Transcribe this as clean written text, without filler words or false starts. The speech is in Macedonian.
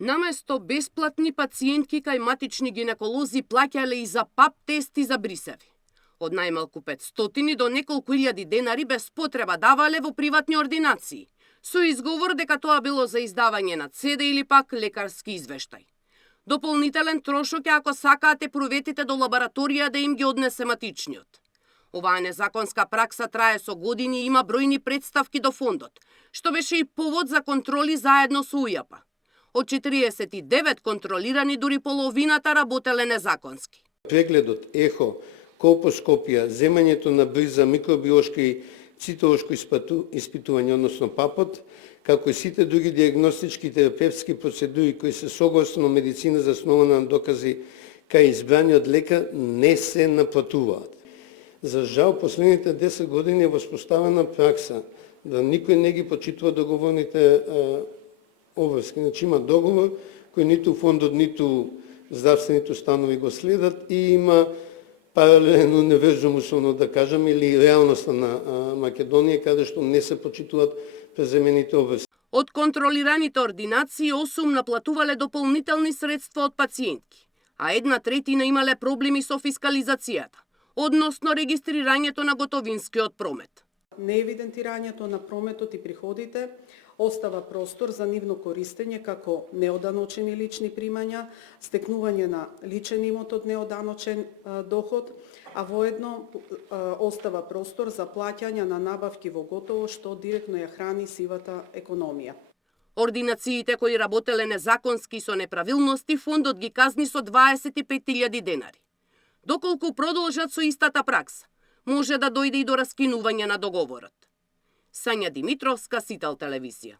Наместо бесплатни пациентки кај матични гинеколози плаќале и за пап тести за брисеви. Од најмалку 500 до неколку илјади денари без потреба давале во приватни ординации, со изговор дека тоа било за издавање на ЦД или пак лекарски извештај. Дополнителен трошок е ако сакаате проветите до лабораторија да им ги однесе матичниот. Оваа незаконска пракса трае со години и има бројни претставки до фондот, што беше и повод за контроли заедно со УЈАП. Од 49 контролирани дури половината работеле незаконски. Прегледот ехо, колпоскопија, земањето на бриза, микробиошко и цитолошко испитување, односно ПАПот, како и сите други диагностички и терапевтски процедури кои се согласно медицина заснована на докази кај избраниот лекар, не се наплатуваат. За жал, последните 10 години е воспоставена пракса да никој не ги почитува договорните обврски. Значи има договор кој ниту фондот, ниту здравствените установи го следат и има паралелен универзум, условно да кажам, или реалноста на Македонија, каде што не се почитуваат преземените обврски. Од контролираните ординации 8 наплатувале дополнителни средства од пациентки, а 1/3 имале проблеми со фискализацијата, односно регистрирањето на готовинскиот промет. Неевидентирањето на прометот и приходите остава простор за нивно користење како неоданочени лични примања, стекнување на личен имот од неоданочен доход, а воедно остава простор за плаќање на набавки во готово, што директно ја храни сивата економија. Ординациите кои работеле незаконски со неправилности, фондот ги казни со 25.000 денари. Доколку продолжат со истата пракса, може да дојде и до раскинување на договорот. Сања Димитровска, Сител телевизија.